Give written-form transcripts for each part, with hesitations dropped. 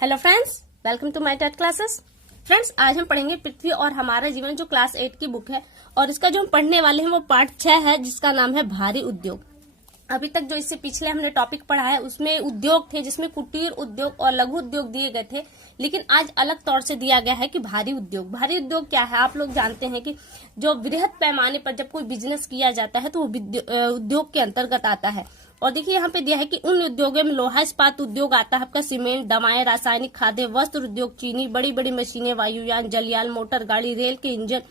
Hello friends, welcome to my TET classes. Friends, आज हम पढ़ेंगे पृथ्वी और हमारा जीवन, जो क्लास 8 की बुक है। और इसका जो हम पढ़ने वाले हैं वो पार्ट 6 है, जिसका नाम है भारी उद्योग। अभी तक जो इससे पिछले हमने टॉपिक पढ़ा है उसमें उद्योग थे, जिसमें कुटीर उद्योग और लघु उद्योग दिए गए थे। लेकिन आज अलग तौर से दिया गया है कि भारी उद्योग। भारी उद्योग क्या है? आप लोग जानते हैं कि जो वृहद पैमाने पर जब कोई बिजनेस किया जाता है तो वो उद्योग के अंतर्गत आता है। और देखिए यहाँ पे दिया है कि उन उद्योगों में लोहा इस्पात उद्योग आता है, आपका सीमेंट, दवाएं, रासायनिक खाद्य, वस्त्र उद्योग, चीनी, बड़ी बड़ी मशीनें, वायुयान, जलयान, मोटर गाड़ी, रेल के इंजन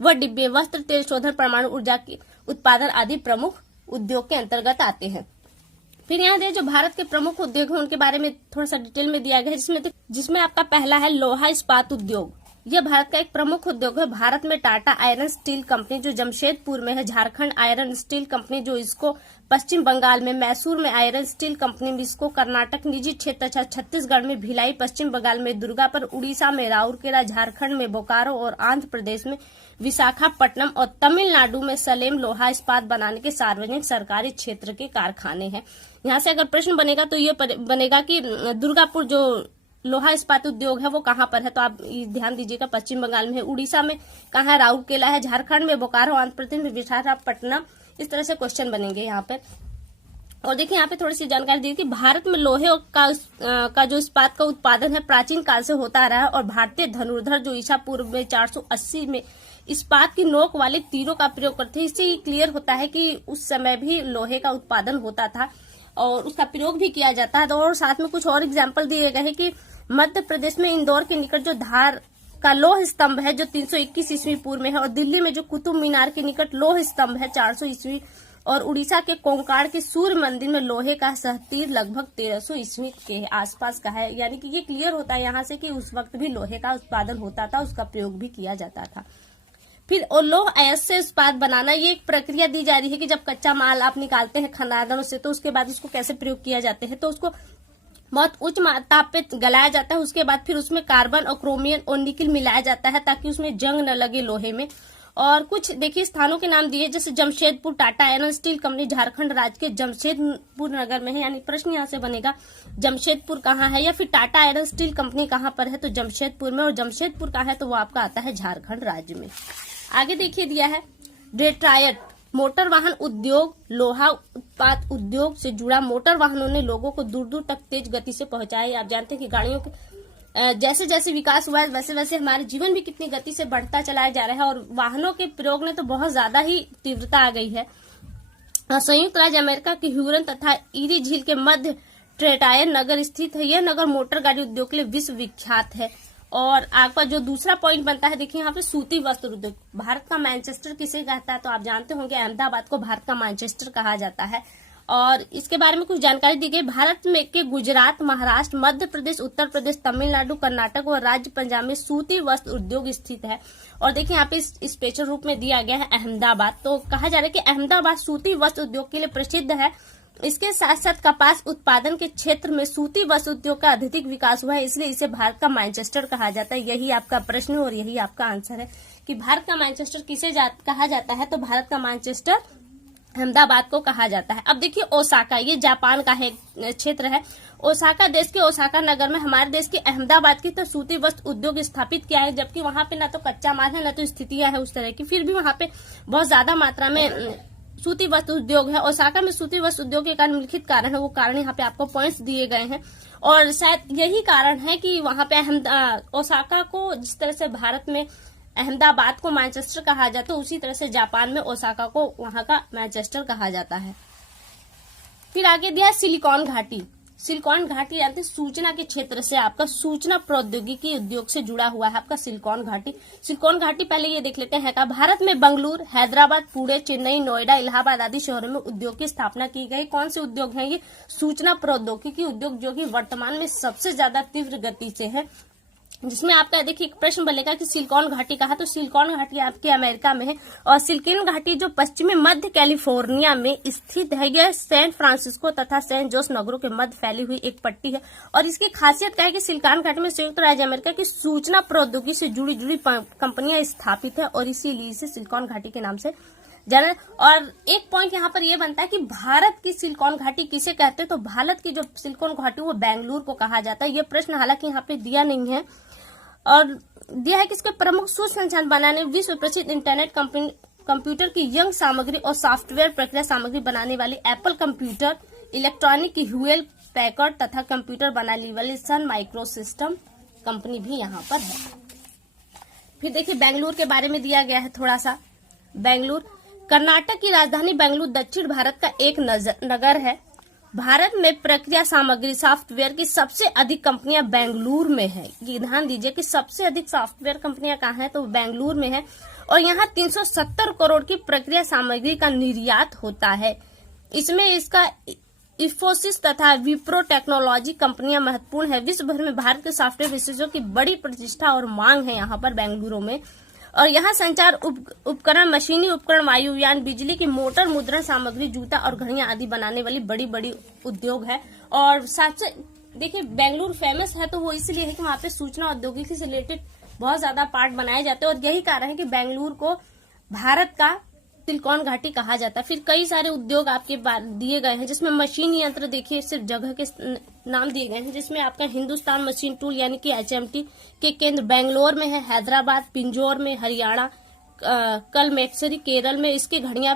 व डिब्बे, वस्त्र, तेल शोधन, परमाणु ऊर्जा की उत्पादन आदि प्रमुख उद्योग के अंतर्गत आते हैं। फिर यहाँ दे जो भारत के प्रमुख उद्योग हैं उनके बारे में थोड़ा सा डिटेल में दिया गया है, जिसमें आपका पहला है लोहा इस्पात उद्योग। यह भारत का एक प्रमुख उद्योग है। भारत में टाटा आयरन स्टील कंपनी जो जमशेदपुर में है, झारखंड आयरन स्टील कंपनी जो इसको पश्चिम बंगाल में, मैसूर में आयरन स्टील कंपनी में इसको, कर्नाटक निजी क्षेत्र छत्तीसगढ़ में भिलाई, पश्चिम बंगाल में दुर्गापुर, उड़ीसा में राउरकेला, झारखंड में बोकारो और आंध्र प्रदेश में विशाखापट्टनम और तमिलनाडु में सलेम लोहा इस्पात बनाने के सार्वजनिक सरकारी क्षेत्र के कारखाने हैं। यहाँ से अगर प्रश्न बनेगा तो ये बनेगा कि दुर्गापुर जो लोहा इस्पात उद्योग है वो कहाँ पर है, तो आप ध्यान दीजिएगा, पश्चिम बंगाल में है। उड़ीसा में कहाँ है? राउरकेला है। झारखंड में बोकारो, आंध्र प्रदेश में विशाखापट्टनम। इस तरह से क्वेश्चन बनेंगे यहाँ पे। और देखिए यहाँ पे थोड़ी सी जानकारी दी कि भारत में लोहे का जो इस्पात का उत्पादन है प्राचीन काल से होता रहा है। और भारतीय धनुर्धर जो ईसा पूर्व में 480 में इस्पात की नोक वाले तीरों का प्रयोग करते हैं। इससे ये क्लियर होता है कि उस समय भी लोहे का उत्पादन होता था और उसका प्रयोग भी किया जाता है। और साथ में कुछ और एग्जाम्पल दिए गए हैं कि मध्य प्रदेश में इंदौर के निकट जो धार का लोह स्तंभ है जो 321 ईस्वी पूर्व में है, और दिल्ली में जो कुतुब मीनार के निकट लोह स्तंभ है 400 ईस्वी, और उड़ीसा के कोंकाड़ के सूर्य मंदिर में लोहे का सहतीर लगभग 1300 ईस्वी के आसपास का है। यानी कि ये क्लियर होता है यहाँ से कि उस वक्त भी लोहे का उत्पादन होता था, उसका प्रयोग भी किया जाता था। फिर और लोह अयस्क से इस्पात बनाना, ये एक प्रक्रिया दी जा रही है कि जब कच्चा माल आप निकालते हैं खदानों से तो उसके बाद इसको कैसे प्रयोग किया जाते हैं, तो उसको बहुत उच्च ताप पे गलाया जाता है। उसके बाद फिर उसमें कार्बन और क्रोमियम और निकिल मिलाया जाता है ताकि उसमें जंग न लगे लोहे में। और कुछ देखिए स्थानों के नाम दिए, जैसे Jamshedpur, Tata iron steel company Jharkhand राज्य के जमशेदपुर नगर में है। यानी प्रश्न यहाँ से बनेगा जमशेदपुर कहाँ है, या फिर टाटा आयरन स्टील कंपनी कहाँ पर है, तो जमशेदपुर में। और जमशेदपुर कहाँ है, तो वो आपका आता है झारखंड राज्य में। आगे देखिए दिया है डेट्रायट मोटर वाहन उद्योग। लोहा उत्पाद उद्योग से जुड़ा मोटर वाहनों ने लोगों को दूर दूर तक तेज गति से पहुंचाया। आप जानते हैं कि गाड़ियों के जैसे जैसे विकास हुआ है वैसे वैसे हमारे जीवन भी कितनी गति से बढ़ता चला जा रहा है, और वाहनों के प्रयोग ने तो बहुत ज्यादा ही तीव्रता आ गई है। संयुक्त राज्य अमेरिका के ह्यूरन तथा ईरी झील के मध्य ट्रेटायर नगर स्थित है। यह नगर मोटर गाड़ी उद्योग के लिए विश्व विख्यात है। और आपका जो दूसरा पॉइंट बनता है, देखिए यहाँ पे सूती वस्त्र उद्योग। भारत का मैनचेस्टर किसे कहता है, तो आप जानते होंगे अहमदाबाद को भारत का मैनचेस्टर कहा जाता है। और इसके बारे में कुछ जानकारी दी गई। भारत में के गुजरात, महाराष्ट्र, मध्य प्रदेश, उत्तर प्रदेश, तमिलनाडु, कर्नाटक और राज्य पंजाब में सूती वस्त्र उद्योग स्थित है। और देखिए यहाँ पे स्पेशल रूप में दिया गया है अहमदाबाद। तो कहा जा रहा है कि अहमदाबाद सूती वस्त्र उद्योग के लिए प्रसिद्ध है। इसके साथ साथ कपास उत्पादन के क्षेत्र में सूती वस्त्र उद्योग का अधिक विकास हुआ है, इसलिए इसे भारत का मैनचेस्टर कहा जाता है। यही आपका प्रश्न और यही आपका आंसर है कि भारत का मैनचेस्टर किसे कहा जाता है, तो भारत का मैनचेस्टर अहमदाबाद को कहा जाता है। अब देखिए ओसाका, ये जापान का है क्षेत्र है। ओसाका देश के ओसाका नगर में हमारे देश के अहमदाबाद की तो सूती वस्त्र उद्योग स्थापित किया है, जबकि वहां पे ना तो कच्चा माल है ना तो स्थितियां है उस तरह की, फिर भी वहां पे बहुत ज्यादा मात्रा में सूती वस्त्र उद्योग है। ओसाका में सूती वस्त्र उद्योग के कारण निम्नलिखित कारण है, वो कारण यहाँ पे आपको पॉइंट्स दिए गए हैं। और शायद यही कारण है कि वहां पे ओसाका को जिस तरह से भारत में अहमदाबाद को मैनचेस्टर कहा जाता है, उसी तरह से जापान में ओसाका को वहां का मैनचेस्टर कहा जाता है। फिर आगे दिया सिलिकॉन घाटी। सिलिकॉन घाटी जानते हैं सूचना के क्षेत्र से, आपका सूचना प्रौद्योगिकी उद्योग से जुड़ा हुआ है आपका सिलिकॉन घाटी। सिलिकॉन घाटी पहले ये देख लेते हैं का भारत में बंगलुरु, हैदराबाद, पुणे, चेन्नई, नोएडा, इलाहाबाद आदि शहरों में उद्योग की स्थापना की गई। कौन से उद्योग हैं ये? सूचना प्रौद्योगिकी उद्योग, जो कि वर्तमान में सबसे ज्यादा तीव्र गति से है। जिसमें आपका देखिए एक प्रश्न बनेगा कि सिलिकॉन घाटी कहा, तो सिलिकॉन घाटी आपके अमेरिका में है। और सिलिकॉन घाटी जो पश्चिमी मध्य कैलिफोर्निया में स्थित है, यह सैन फ्रांसिस्को तथा सैन जोस नगरों के मध्य फैली हुई एक पट्टी है। और इसकी खासियत क्या है कि सिलिकॉन घाटी में संयुक्त राज्य अमेरिका की सूचना प्रौद्योगिकी से जुड़ी कंपनियां स्थापित है, और इसीलिए इसे सिलिकॉन घाटी के नाम से जनरल। और एक पॉइंट यहाँ पर ये बनता है कि भारत की सिलिकॉन घाटी किसे कहते हैं, तो भारत की जो सिलिकॉन घाटी वो बेंगलुरु को कहा जाता है। ये प्रश्न हालांकि यहाँ पे दिया नहीं है, और दिया है कि इसके प्रमुख सूक्ष्म संसाधन बनाने विश्व प्रसिद्ध इंटरनेट कंप्यूटर की यंग सामग्री और सॉफ्टवेयर प्रक्रिया सामग्री बनाने वाली एप्पल कंप्यूटर, इलेक्ट्रॉनिक की ह्यूएल पैकर्ड तथा कंप्यूटर बनाने वाली सन माइक्रोसिस्टम कंपनी भी यहाँ पर है। फिर देखिए बेंगलुरु के बारे में दिया गया है थोड़ा सा। बेंगलुरु कर्नाटक की राजधानी बेंगलुरु दक्षिण भारत का एक नगर है। भारत में प्रक्रिया सामग्री सॉफ्टवेयर की सबसे अधिक कंपनियां बेंगलुरु में है। ये ध्यान दीजिए कि सबसे अधिक सॉफ्टवेयर कंपनियां कहाँ हैं, तो बेंगलुरु में है। और यहाँ 370 करोड़ की प्रक्रिया सामग्री का निर्यात होता है। इसमें इसका इंफोसिस तथा विप्रो टेक्नोलॉजी कंपनियां महत्वपूर्ण है। विश्व भर में भारत के सॉफ्टवेयर विशेषज्ञों की बड़ी प्रतिष्ठा और मांग है यहाँ पर बेंगलुरु में। और यहाँ संचार उपकरण, मशीनी उपकरण, वायुयान, बिजली की मोटर, मुद्रण सामग्री, जूता और घड़ियां आदि बनाने वाली बड़ी बड़ी उद्योग है। और साथ से देखिए बेंगलुरु फेमस है तो वो इसलिए है कि वहाँ पे सूचना औद्योगिकी से रिलेटेड बहुत ज्यादा पार्ट बनाए जाते हैं, और यही कारण है कि बेंगलुरु को भारत का सिलिकॉन घाटी कहा जाता है। फिर कई सारे उद्योग आपके दिए गए हैं, जिसमें मशीन यंत्र देखिए सिर्फ जगह के नाम दिए गए हैं, जिसमें आपका हिंदुस्तान मशीन टूल यानी कि HMT के केंद्र बेंगलोर में है, हैदराबाद, पिंजौर में, हरियाणा, कलमेक्सरी केरल में इसके घड़ियां,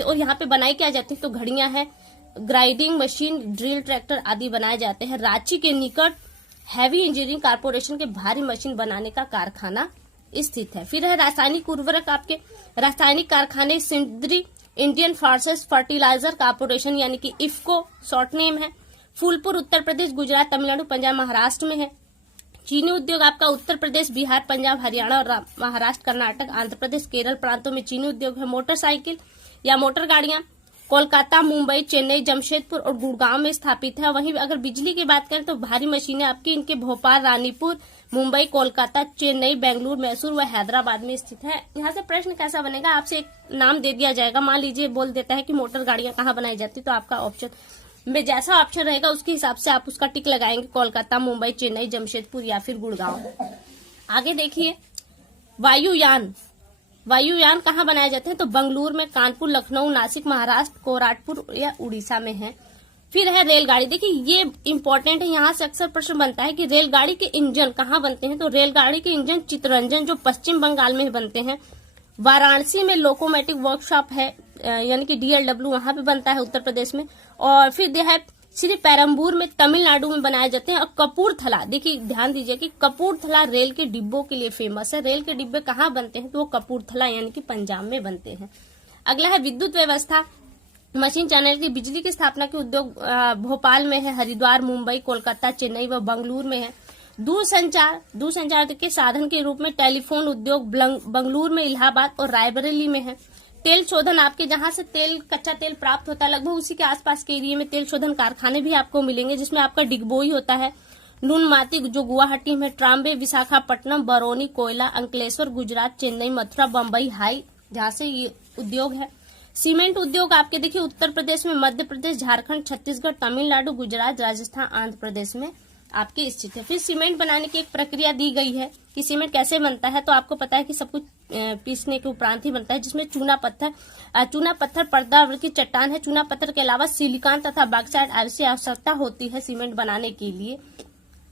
और यहाँ पे बनाई क्या जाती है तो घड़ियां हैं, ग्राइंडिंग मशीन, ड्रिल ट्रैक्टर आदि बनाए जाते हैं। रांची के निकट हैवी इंजीनियरिंग कारपोरेशन के भारी मशीन बनाने का कारखाना स्थित है। फिर है रासायनिक उर्वरक, आपके रासायनिक कारखाने Sindri Indian phosphate fertiliser corporation यानी कि इफ्को शॉर्ट नेम है। फूलपुर उत्तर प्रदेश, गुजरात, तमिलनाडु, पंजाब, महाराष्ट्र में है। चीनी उद्योग आपका उत्तर प्रदेश, बिहार, पंजाब, हरियाणा और महाराष्ट्र, कर्नाटक, आंध्र प्रदेश, केरल प्रांतों में चीनी उद्योग है। मोटरसाइकिल या मोटर गाड़ियां कोलकाता, मुंबई, चेन्नई, जमशेदपुर और गुड़गांव में स्थापित है। वहीं अगर बिजली की बात करें तो भारी मशीनें आपकी इनके भोपाल, रानीपुर, मुंबई, कोलकाता, चेन्नई, बेंगलुरु, मैसूर व हैदराबाद में स्थित है। यहाँ से प्रश्न कैसा बनेगा, आपसे एक नाम दे दिया जाएगा, मान लीजिए बोल देता है कि मोटर गाड़ियां कहाँ बनाई जाती, तो आपका ऑप्शन में जैसा ऑप्शन रहेगा उसके हिसाब से आप उसका टिक लगाएंगे, कोलकाता, मुंबई, चेन्नई, जमशेदपुर या फिर गुड़गांव। आगे देखिए वायुयान कहाँ बनाए जाते हैं तो बंगलुरु में, कानपुर, लखनऊ, नासिक, महाराष्ट्र, कोराटपुर या उड़ीसा में है। फिर है रेलगाड़ी, देखिए ये इंपॉर्टेंट है, यहाँ से अक्सर प्रश्न बनता है कि रेलगाड़ी के इंजन कहाँ बनते हैं, तो रेलगाड़ी के इंजन चित्तरंजन जो पश्चिम बंगाल में बनते हैं। वाराणसी में लोकोमोटिव वर्कशॉप है यानी कि DLW वहां पे बनता है उत्तर प्रदेश में। और फिर है श्री पेरम्बूर में तमिलनाडु में बनाए जाते हैं। और कपूरथला, देखिए ध्यान दीजिए कि कपूरथला रेल के डिब्बों के लिए फेमस है। रेल के डिब्बे कहाँ बनते हैं तो वो कपूरथला यानी कि पंजाब में बनते हैं। अगला है विद्युत व्यवस्था, मशीन चैनल की बिजली की स्थापना के उद्योग भोपाल में है, हरिद्वार, मुंबई, कोलकाता, चेन्नई व बंगलुरु में है। दूरसंचार के साधन के रूप में टेलीफोन उद्योग बंगलुरु में, इलाहाबाद और रायबरेली में है। तेल शोधन, आपके जहां से कच्चा तेल प्राप्त होता है लगभग उसी के आसपास के एरिया में तेल शोधन कारखाने भी आपको मिलेंगे, जिसमें आपका डिगबोई होता है, नुनमाती जो गुवाहाटी में, ट्राम्बे विशाखापट्टनम, बरौनी, कोयला, अंकलेश्वर गुजरात, चेन्नई, मथुरा, बम्बई हाई जहाँ से ये उद्योग है। सीमेंट उद्योग आपके देखिए उत्तर प्रदेश में, मध्य प्रदेश, झारखंड, छत्तीसगढ़, तमिलनाडु, गुजरात, राजस्थान, आंध्र प्रदेश में आपके स्थित है। फिर सीमेंट बनाने की एक प्रक्रिया दी गई है कि सीमेंट कैसे बनता है, तो आपको पता है कि सब कुछ पीसने के उपरांत ही बनता है, जिसमें चूना पत्थर पर्दावर की चट्टान है। चूना पत्थर के अलावा सिलिकॉन तथा बॉक्साइट आवश्यकता होती है सीमेंट बनाने के लिए।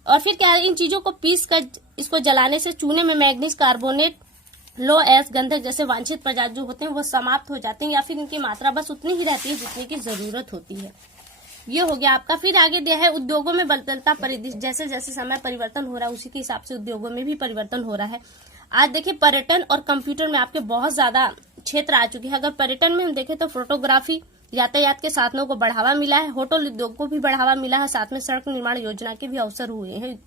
और फिर क्या इन चीजों को पीस कर इसको जलाने से चूने में मैग्नीज कार्बोनेट, लो एस गंधक जैसे वांछित पदार्थ जो होते हैं वो समाप्त हो जाते हैं, या फिर इनकी मात्रा बस उतनी ही रहती है जितनी की जरूरत होती है। ये हो गया आपका। फिर आगे दिया है उद्योगों में बदलता परिदृश्य, जैसे जैसे समय परिवर्तन हो रहा है उसी के हिसाब से उद्योगों में भी परिवर्तन हो रहा है। आज देखिए पर्यटन और कंप्यूटर में आपके बहुत ज्यादा क्षेत्र आ चुके हैं। अगर पर्यटन में हम देखें तो फोटोग्राफी, यातायात के साधनों को बढ़ावा मिला है, होटल उद्योग को भी बढ़ावा मिला है, साथ में सड़क निर्माण योजना के भी अवसर हुए हैं।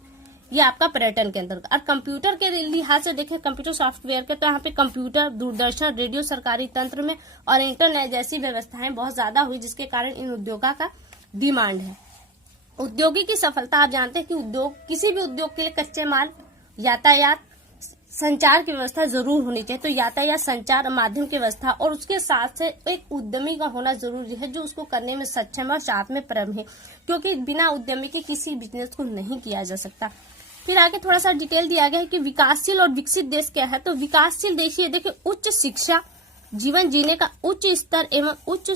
ये आपका पर्यटन के अंतर्गत। और कंप्यूटर के लिहाज से देखें, कंप्यूटर सॉफ्टवेयर के, तो यहाँ पे कंप्यूटर, दूरदर्शन, रेडियो सरकारी तंत्र में और इंटरनेट जैसी व्यवस्थाएं बहुत ज्यादा हुई, जिसके कारण इन उद्योगों का डिमांड है। औद्योगिक की सफलता, आप जानते हैं कि उद्योग, किसी भी उद्योग के लिए कच्चे माल, यातायात, संचार की व्यवस्था जरूर होनी चाहिए। तो यातायात, संचार माध्यम की व्यवस्था और उसके साथ से एक उद्यमी का होना जरूरी है जो उसको करने में सक्षम है और साथ में परम है, क्योंकि बिना उद्यमी के किसी बिजनेस को नहीं किया जा सकता। फिर आगे थोड़ा सा डिटेल दिया गया है कि विकासशील और विकसित देश क्या है। तो विकासशील देखिए उच्च शिक्षा, जीवन जीने का उच्च स्तर एवं उच्च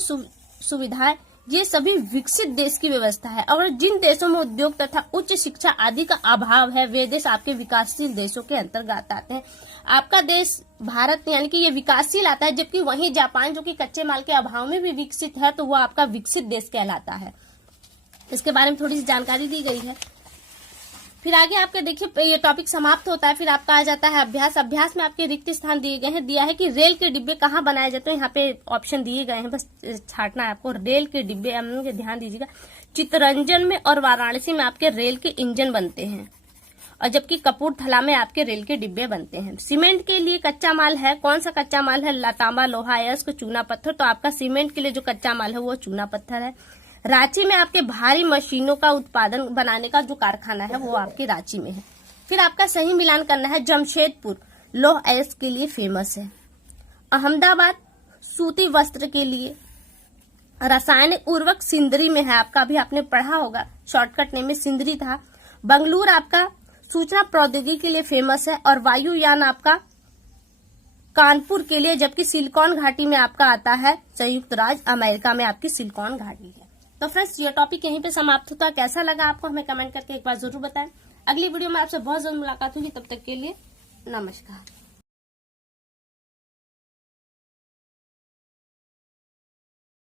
सुविधाएं, ये सभी विकसित देश की व्यवस्था है। और जिन देशों में उद्योग तथा उच्च शिक्षा आदि का अभाव है, वे देश आपके विकासशील देशों के अंतर्गत आते हैं। आपका देश भारत यानी कि ये विकासशील आता है, जबकि वहीं जापान जो कि कच्चे माल के अभाव में भी विकसित है, तो वो आपका विकसित देश कहलाता है। इसके बारे में थोड़ी सी जानकारी दी गई है। फिर आगे आपके देखिए ये टॉपिक समाप्त होता है। फिर आपका आ जाता है अभ्यास। अभ्यास में आपके रिक्त स्थान दिए गए हैं। दिया है कि रेल के डिब्बे कहाँ बनाए जाते हैं, यहाँ पे ऑप्शन दिए गए हैं, बस छांटना है आपको। रेल के डिब्बे, ध्यान दीजिएगा, चित्तरंजन में और वाराणसी में आपके रेल के इंजन बनते हैं, और जबकि कपूरथला में आपके रेल के डिब्बे बनते हैं। सीमेंट के लिए कच्चा माल है, कौन सा कच्चा माल है? तांबा, लोहा, अयस्क, चूना पत्थर। तो आपका सीमेंट के लिए जो कच्चा माल है वो चूना पत्थर है। रांची में आपके भारी मशीनों का उत्पादन बनाने का जो कारखाना है वो आपके रांची में है। फिर आपका सही मिलान करना है। जमशेदपुर लौह अयस्क के लिए फेमस है। अहमदाबाद सूती वस्त्र के लिए। रासायनिक उर्वरक सिंदरी में है, आपका भी आपने पढ़ा होगा, शॉर्टकट नेम में सिंदरी था। बंगलुरु आपका सूचना प्रौद्योगिकी के लिए फेमस है। और वायुयान आपका कानपुर के लिए, जबकि सिलिकॉन घाटी में आपका आता है संयुक्त राज्य अमेरिका में आपकी सिलिकॉन घाटी है। तो फ्रेंड्स ये टॉपिक यहीं पे समाप्त होता है। कैसा लगा आपको हमें कमेंट करके एक बार जरूर बताएं। अगली वीडियो में आपसे बहुत जल्द मुलाकात होगी, तब तक के लिए नमस्कार।